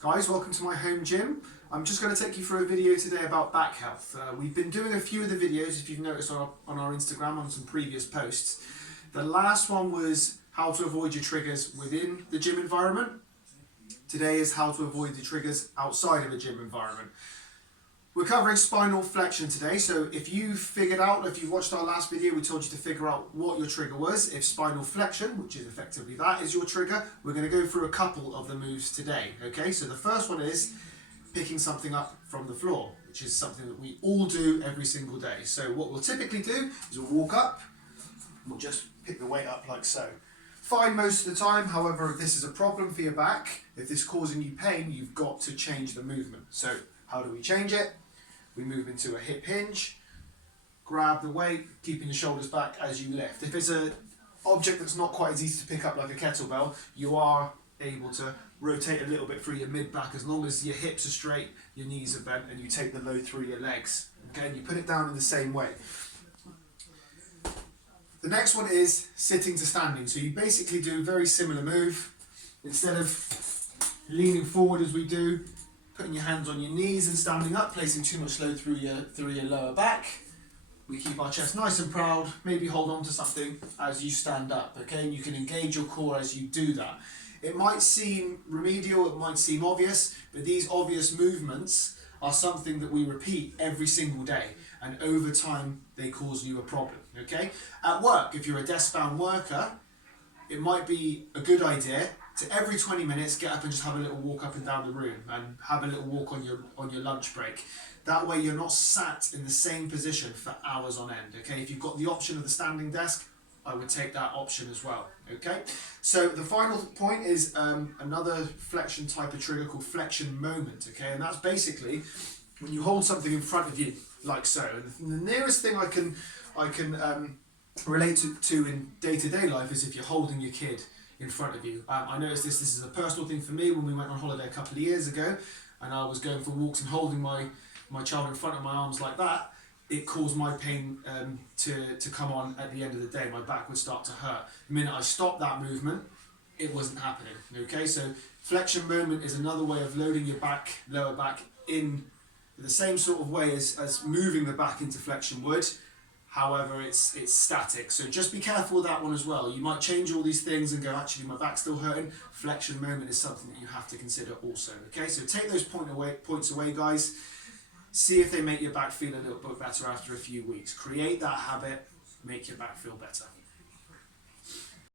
Guys, welcome to my home gym. I'm just going to take you through a video today about back health. We've been doing a few of the videos, if you've noticed on our Instagram, on some previous posts. The last one was how to avoid your triggers within the gym environment. Today is how to avoid the triggers outside of a gym environment. We're covering spinal flexion today, so if you watched our last video, we told you to figure out what your trigger was. If spinal flexion, which is effectively that, is your trigger, we're going to go through a couple of the moves today. Okay, so the first one is picking something up from the floor, which is something that we all do every single day. So what we'll typically do is we'll walk up, we'll just pick the weight up like so. Fine most of the time, however, if this is a problem for your back, if this is causing you pain, you've got to change the movement. So how do we change it? We move into a hip hinge, grab the weight, keeping your shoulders back as you lift. If it's an object that's not quite as easy to pick up like a kettlebell, you are able to rotate a little bit through your mid-back as long as your hips are straight, your knees are bent, and you take the load through your legs. Okay, and you put it down in the same way. The next one is sitting to standing. So you basically do a very similar move. Instead of leaning forward as we do, putting your hands on your knees and standing up, placing too much load through your lower back. We keep our chest nice and proud, maybe hold on to something as you stand up, okay? And you can engage your core as you do that. It might seem remedial, it might seem obvious, but these obvious movements are something that we repeat every single day, and over time they cause you a problem, okay? At work, if you're a desk-bound worker, it might be a good idea to every 20 minutes get up and just have a little walk up and down the room and have a little walk on your lunch break. That way you're not sat in the same position for hours on end, okay? If you've got the option of the standing desk, I would take that option as well, okay? So the final point is another flexion type of trigger called flexion moment, okay? And that's basically when you hold something in front of you, like so. And the nearest thing I can relate to in day-to-day life is if you're holding your kid in front of you. I noticed this is a personal thing for me when we went on holiday a couple of years ago and I was going for walks and holding my child in front of my arms like that. It caused my pain to come on at the end of the day. My back would start to hurt. The minute I stopped that movement, it wasn't happening. Okay, so flexion moment is another way of loading your back, lower back in the same sort of way as moving the back into flexion would. However, it's static, so just be careful with that one as well. You might change all these things and go, actually my back's still hurting. Flexion moment is something that you have to consider also. Okay, so take those points away, guys. See if they make your back feel a little bit better after a few weeks. Create that habit, make your back feel better.